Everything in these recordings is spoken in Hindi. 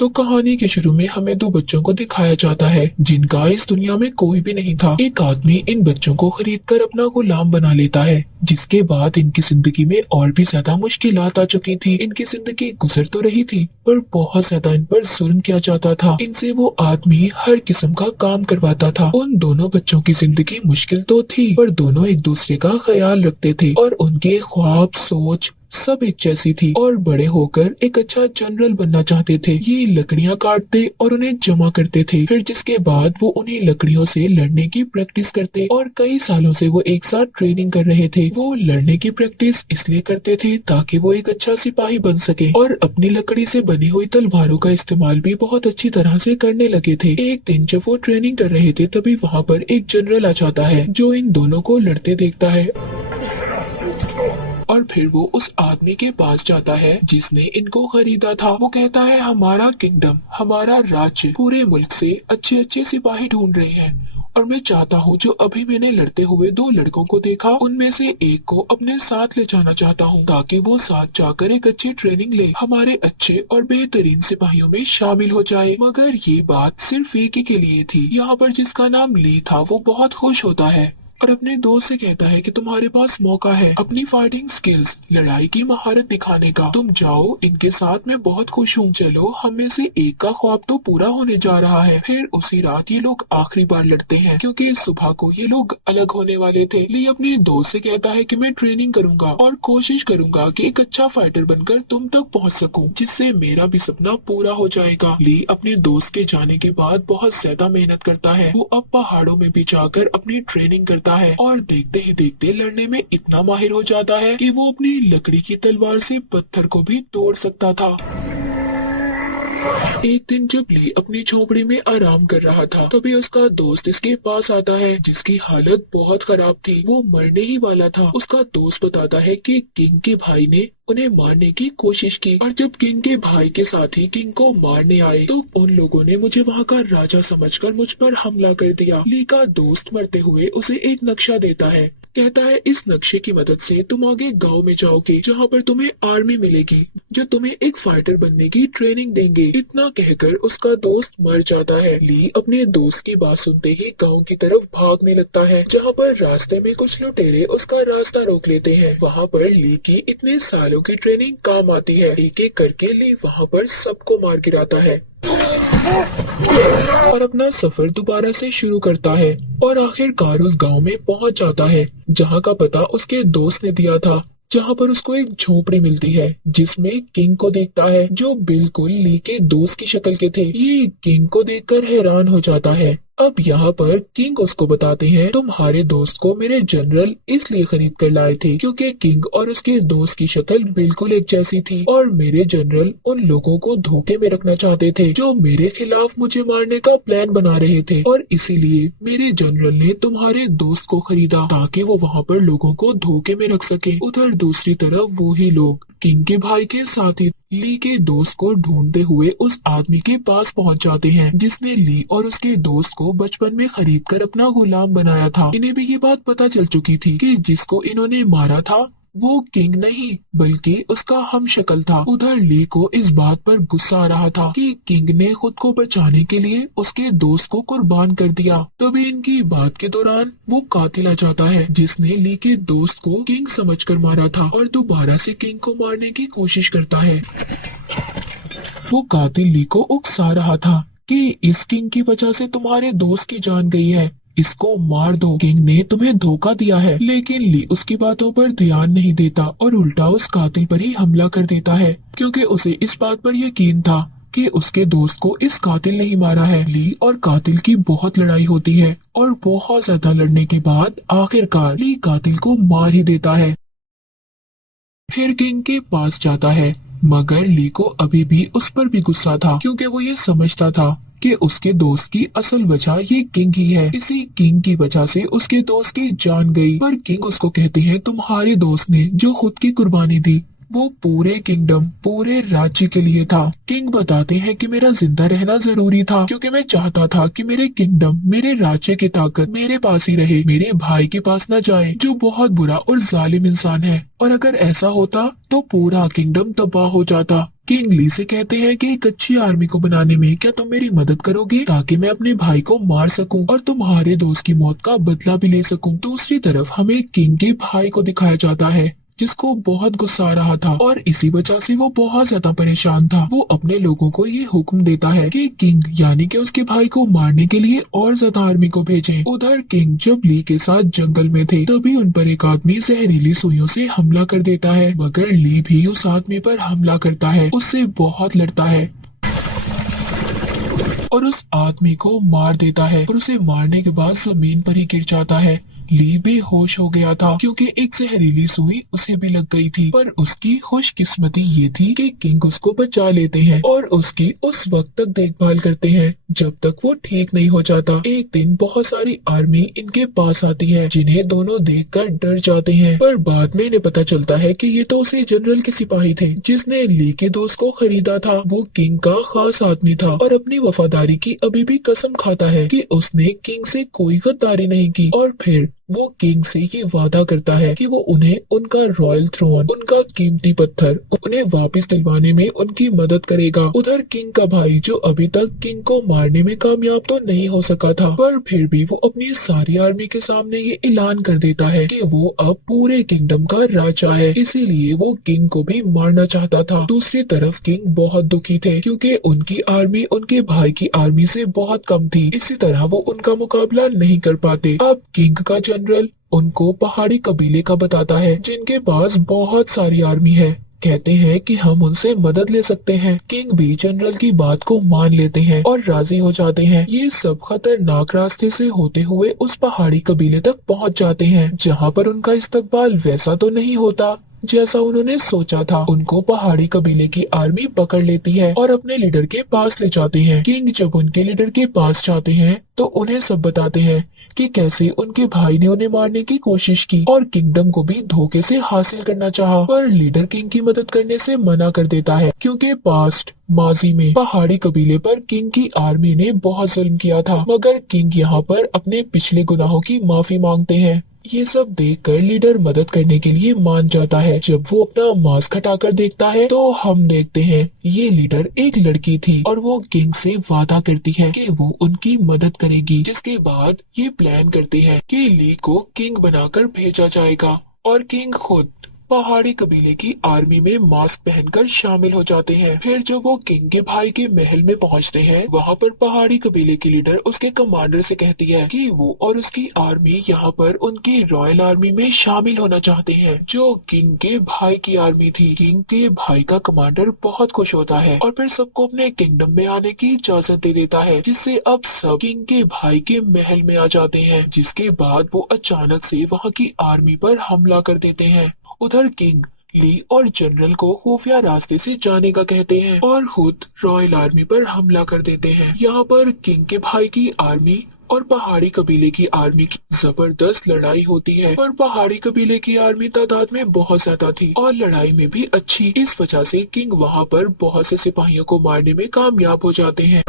तो कहानी के शुरू में हमें दो बच्चों को दिखाया जाता है जिनका इस दुनिया में कोई भी नहीं था। एक आदमी इन बच्चों को खरीद कर अपना गुलाम बना लेता है, जिसके बाद इनकी जिंदगी में और भी ज्यादा मुश्किलात आ चुकी थी। इनकी जिंदगी गुजर तो रही थी पर बहुत ज्यादा इन पर जुल्म किया जाता था। इनसे वो आदमी हर किस्म का काम करवाता था। उन दोनों बच्चों की जिंदगी मुश्किल तो थी पर दोनों एक दूसरे का ख्याल रखते थे और उनके ख्वाब सोच सब एक जैसी थी और बड़े होकर एक अच्छा जनरल बनना चाहते थे। ये लकड़ियां काटते और उन्हें जमा करते थे, फिर जिसके बाद वो उन्हीं लकड़ियों से लड़ने की प्रैक्टिस करते और कई सालों से वो एक साथ ट्रेनिंग कर रहे थे। वो लड़ने की प्रैक्टिस इसलिए करते थे ताकि वो एक अच्छा सिपाही बन सके और अपनी लकड़ी से बनी हुई तलवारों का इस्तेमाल भी बहुत अच्छी तरह से करने लगे थे। एक दिन जब वो ट्रेनिंग कर रहे थे तभी वहाँ पर एक जनरल आ जाता है जो इन दोनों को लड़ते देखता है और फिर वो उस आदमी के पास जाता है जिसने इनको खरीदा था। वो कहता है हमारा किंगडम, हमारा राज्य पूरे मुल्क से अच्छे अच्छे सिपाही ढूंढ रहे हैं और मैं चाहता हूँ जो अभी मैंने लड़ते हुए दो लड़कों को देखा उनमें से एक को अपने साथ ले जाना चाहता हूँ ताकि वो साथ जाकर एक अच्छी ट्रेनिंग ले, हमारे अच्छे और बेहतरीन सिपाहियों में शामिल हो जाए। मगर ये बात सिर्फ एक ही के लिए थी। यहाँ पर जिसका नाम ली था वो बहुत खुश होता है और अपने दोस्त से कहता है कि तुम्हारे पास मौका है अपनी फाइटिंग स्किल्स, लड़ाई की महारत दिखाने का। तुम जाओ, इनके साथ मैं बहुत खुश हूँ। चलो, हम में से एक का ख्वाब तो पूरा होने जा रहा है। फिर उसी रात ये लोग आखिरी बार लड़ते हैं क्योंकि सुबह को ये लोग अलग होने वाले थे। ली अपने दोस्त से कहता है कि मैं ट्रेनिंग करूंगा और कोशिश करूंगा कि एक अच्छा फाइटर बनकर तुम तक पहुंच सकूं, जिससे मेरा भी सपना पूरा हो जाएगा। ली अपने दोस्त के जाने के बाद बहुत ज्यादा मेहनत करता है। वो अब पहाड़ों में भी जाकर अपनी ट्रेनिंग करता है और देखते ही देखते लड़ने में इतना माहिर हो जाता है कि वो अपनी लकड़ी की तलवार से पत्थर को भी तोड़ सकता था। एक दिन जब ली अपनी झोपड़ी में आराम कर रहा था तभी उसका दोस्त इसके पास आता है जिसकी हालत बहुत खराब थी। वो मरने ही वाला था। उसका दोस्त बताता है कि किंग के भाई ने उन्हें मारने की कोशिश की और जब किंग के भाई के साथी किंग को मारने आए तो उन लोगों ने मुझे वहाँ का राजा समझकर मुझ पर हमला कर दिया। ली का दोस्त मरते हुए उसे एक नक्शा देता है। कहता है इस नक्शे की मदद से तुम आगे गांव में जाओगे जहाँ पर तुम्हें आर्मी मिलेगी जो तुम्हें एक फाइटर बनने की ट्रेनिंग देंगे। इतना कहकर उसका दोस्त मर जाता है। ली अपने दोस्त की बात सुनते ही गांव की तरफ भागने लगता है जहाँ पर रास्ते में कुछ लुटेरे उसका रास्ता रोक लेते हैं। वहाँ पर ली की इतने सालों की ट्रेनिंग काम आती है। एक एक करके ली वहाँ पर सबको मार गिराता है और अपना सफर दोबारा से शुरू करता है और आखिरकार उस गांव में पहुंच जाता है जहां का पता उसके दोस्त ने दिया था, जहां पर उसको एक झोपड़ी मिलती है जिसमें किंग को देखता है जो बिल्कुल ली के दोस्त की शक्ल के थे। ये किंग को देखकर हैरान हो जाता है। अब यहाँ पर किंग उसको बताते हैं तुम्हारे दोस्त को मेरे जनरल इसलिए खरीद कर लाए थे क्योंकि किंग और उसके दोस्त की शक्ल बिल्कुल एक जैसी थी और मेरे जनरल उन लोगों को धोखे में रखना चाहते थे जो मेरे खिलाफ मुझे मारने का प्लान बना रहे थे और इसीलिए मेरे जनरल ने तुम्हारे दोस्त को खरीदा ताकि वो वहाँ पर लोगों को धोखे में रख सके। उधर दूसरी तरफ वो ही लोग किंग के भाई के साथ ही ली के दोस्त को ढूंढते हुए उस आदमी के पास पहुंच जाते हैं जिसने ली और उसके दोस्त को बचपन में खरीद कर अपना गुलाम बनाया था। इन्हें भी ये बात पता चल चुकी थी कि जिसको इन्होंने मारा था वो किंग नहीं बल्कि उसका हमशक्ल था। उधर ली को इस बात पर गुस्सा आ रहा था कि किंग ने खुद को बचाने के लिए उसके दोस्त को कुर्बान कर दिया। तभी इनकी बात के दौरान वो कातिल आ जाता है जिसने ली के दोस्त को किंग समझकर मारा था और दोबारा से किंग को मारने की कोशिश करता है। वो कातिल ली को उकसा रहा था कि इस किंग की वजह से तुम्हारे दोस्त की जान गई है, इसको मार दो, किंग ने तुम्हें धोखा दिया है। लेकिन ली उसकी बातों पर ध्यान नहीं देता और उल्टा उस कातिल पर ही हमला कर देता है क्योंकि उसे इस बात पर यकीन था कि उसके दोस्त को इस कातिल ने ही मारा है। ली और कातिल की बहुत लड़ाई होती है और बहुत ज्यादा लड़ने के बाद आखिरकार ली कातिल को मार ही देता है। फिर किंग के पास जाता है मगर ली को अभी भी उस पर भी गुस्सा था क्योंकि वो ये समझता था कि उसके दोस्त की असल वजह ये किंग ही है। इसी किंग की वजह से उसके दोस्त की जान गई। पर किंग उसको कहते हैं तुम्हारे दोस्त ने जो खुद की कुर्बानी दी वो पूरे किंगडम, पूरे राज्य के लिए था। किंग बताते हैं कि मेरा जिंदा रहना जरूरी था क्योंकि मैं चाहता था कि मेरे किंगडम, मेरे राज्य की ताकत मेरे पास ही रहे, मेरे भाई के पास न जाए जो बहुत बुरा और जालिम इंसान है। और अगर ऐसा होता तो पूरा किंगडम तबाह हो जाता। किंग ली से कहते हैं कि एक अच्छी आर्मी को बनाने में क्या तुम मेरी मदद करोगे ताकि मैं अपने भाई को मार सकूं और तुम्हारे दोस्त की मौत का बदला भी ले सकूं। दूसरी तरफ हमें किंग के भाई को दिखाया जाता है जिसको बहुत गुस्सा आ रहा था और इसी वजह से वो बहुत ज्यादा परेशान था। वो अपने लोगों को ये हुक्म देता है कि किंग यानी कि उसके भाई को मारने के लिए और ज्यादा आर्मी को भेजें। उधर किंग जब ली के साथ जंगल में थे तभी उन पर एक आदमी जहरीली सुइयों से हमला कर देता है, मगर ली भी उस आदमी पर हमला करता है, उससे बहुत लड़ता है और उस आदमी को मार देता है और उसे मारने के बाद जमीन पर ही गिर जाता है। ली बेहोश हो गया था क्योंकि एक जहरीली सुई उसे भी लग गई थी, पर उसकी खुशकिस्मती ये थी कि किंग उसको बचा लेते हैं और उसकी उस वक्त तक देखभाल करते हैं जब तक वो ठीक नहीं हो जाता। एक दिन बहुत सारी आर्मी इनके पास आती है जिन्हें दोनों देखकर डर जाते हैं, पर बाद में इन्हें पता चलता है कि ये तो उसी जनरल के सिपाही थे जिसने ली के दोस्त को खरीदा था। वो किंग का खास आदमी था और अपनी वफादारी की अभी भी कसम खाता है कि उसने किंग से कोई गद्दारी नहीं की। और फिर वो किंग से ये वादा करता है कि वो उन्हें उनका रॉयल थ्रोन, उनका कीमती पत्थर उन्हें वापस दिलवाने में उनकी मदद करेगा। उधर किंग का भाई जो अभी तक किंग को मारने में कामयाब तो नहीं हो सका था, पर फिर भी वो अपनी सारी आर्मी के सामने ये ऐलान कर देता है कि वो अब पूरे किंगडम का राजा है, इसीलिए वो किंग को भी मारना चाहता था। दूसरी तरफ किंग बहुत दुखी थे क्योंकि उनकी आर्मी उनके भाई की आर्मी से बहुत कम थी, इसी तरह वो उनका मुकाबला नहीं कर पाते। अब किंग का जनरल उनको पहाड़ी कबीले का बताता है जिनके पास बहुत सारी आर्मी है, कहते हैं कि हम उनसे मदद ले सकते हैं। किंग भी जनरल की बात को मान लेते हैं और राजी हो जाते हैं। ये सब खतरनाक रास्ते से होते हुए उस पहाड़ी कबीले तक पहुंच जाते हैं जहां पर उनका इस्तकबाल वैसा तो नहीं होता जैसा उन्होंने सोचा था। उनको पहाड़ी कबीले की आर्मी पकड़ लेती है और अपने लीडर के पास ले जाते हैं। किंग जब उनके लीडर के पास जाते हैं तो उन्हें सब बताते हैं कि कैसे उनके भाई ने उन्हें मारने की कोशिश की और किंगडम को भी धोखे से हासिल करना चाहा, पर लीडर किंग की मदद करने से मना कर देता है क्योंकि माजी में पहाड़ी कबीले पर किंग की आर्मी ने बहुत जुल्म किया था, मगर किंग यहाँ पर अपने पिछले गुनाहों की माफी मांगते हैं। ये सब देखकर लीडर मदद करने के लिए मान जाता है। जब वो अपना मास्क हटाकर देखता है तो हम देखते हैं ये लीडर एक लड़की थी और वो किंग से वादा करती है कि वो उनकी मदद करेगी, जिसके बाद ये प्लान करते हैं कि ली को किंग बनाकर भेजा जाएगा और किंग खुद पहाड़ी कबीले की आर्मी में मास्क पहनकर शामिल हो जाते हैं। फिर जब वो किंग के भाई के महल में पहुंचते हैं, वहां पर पहाड़ी कबीले की लीडर उसके कमांडर से कहती है कि वो और उसकी आर्मी यहाँ पर उनकी रॉयल आर्मी में शामिल होना चाहते हैं जो किंग के भाई की आर्मी थी। किंग के भाई का कमांडर बहुत खुश होता है और फिर सबको अपने किंगडम में आने की इजाजत दे देता है, जिससे अब सब किंग के भाई के महल में आ जाते हैं। जिसके बाद वो अचानक से वहाँ की आर्मी पर हमला कर देते हैं। उधर किंग ली और जनरल को खुफिया रास्ते से जाने का कहते हैं और खुद रॉयल आर्मी पर हमला कर देते हैं। यहाँ पर किंग के भाई की आर्मी और पहाड़ी कबीले की आर्मी की जबरदस्त लड़ाई होती है, पर पहाड़ी कबीले की आर्मी तादाद में बहुत ज्यादा थी और लड़ाई में भी अच्छी। इस वजह से किंग वहाँ पर बहुत से सिपाहियों को मारने में कामयाब हो जाते हैं।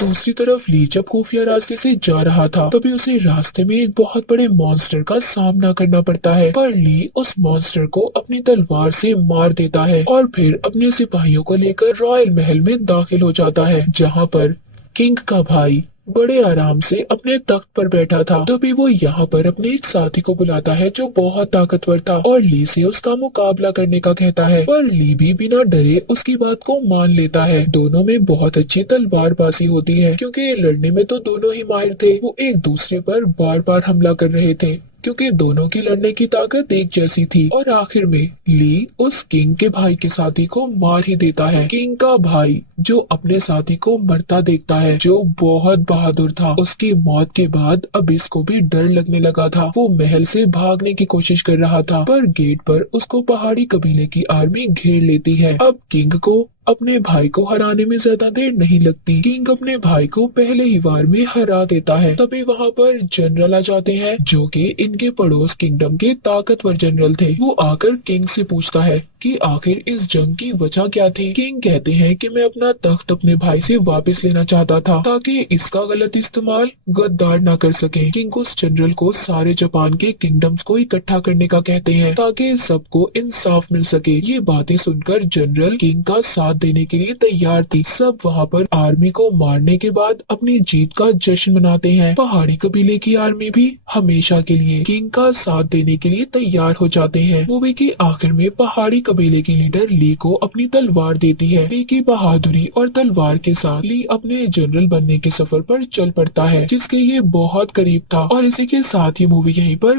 दूसरी तरफ ली जब खुफिया रास्ते से जा रहा था तभी उसे रास्ते में एक बहुत बड़े मॉन्स्टर का सामना करना पड़ता है, पर ली उस मॉन्स्टर को अपनी तलवार से मार देता है और फिर अपने सिपाहियों को लेकर रॉयल महल में दाखिल हो जाता है, जहाँ पर किंग का भाई बड़े आराम से अपने तख्त पर बैठा था। तभी वो यहाँ पर अपने एक साथी को बुलाता है जो बहुत ताकतवर था और ली से उसका मुकाबला करने का कहता है, पर ली भी बिना डरे उसकी बात को मान लेता है। दोनों में बहुत अच्छी तलवारबाजी होती है क्योंकि लड़ने में तो दोनों ही माहिर थे। वो एक दूसरे पर बार बार हमला कर रहे थे क्योंकि दोनों की लड़ने की ताकत एक जैसी थी और आखिर में ली उस किंग के भाई के साथी को मार ही देता है। किंग का भाई जो अपने साथी को मरता देखता है, जो बहुत बहादुर था, उसकी मौत के बाद अब इसको भी डर लगने लगा था। वो महल से भागने की कोशिश कर रहा था, पर गेट पर उसको पहाड़ी कबीले की आर्मी घेर लेती है। अब किंग को अपने भाई को हराने में ज्यादा देर नहीं लगती। किंग अपने भाई को पहले ही वार में हरा देता है। तभी वहाँ पर जनरल आ जाते हैं जो कि इनके पड़ोस किंगडम के ताकतवर जनरल थे। वो आकर किंग से पूछता है कि आखिर इस जंग की वजह क्या थी। किंग कहते हैं कि मैं अपना तख्त अपने भाई से वापस लेना चाहता था ताकि इसका गलत इस्तेमाल गद्दार न कर सके। किंग उस जनरल को सारे जापान के किंगडम्स को इकट्ठा करने का कहते हैं ताकि सबको इंसाफ मिल सके। ये बातें सुनकर जनरल किंग का साथ देने के लिए तैयार थी। सब वहाँ पर आर्मी को मारने के बाद अपनी जीत का जश्न मनाते हैं। पहाड़ी कबीले की आर्मी भी हमेशा के लिए किंग का साथ देने के लिए तैयार हो जाते हैं। मूवी के आखिर में पहाड़ी कबीले की लीडर ली को अपनी तलवार देती है। ली की बहादुरी और तलवार के साथ ली अपने जनरल बनने के सफर पर चल पड़ता है जिसके ये बहुत करीब था। और इसी के साथ ये मूवी यहीं पर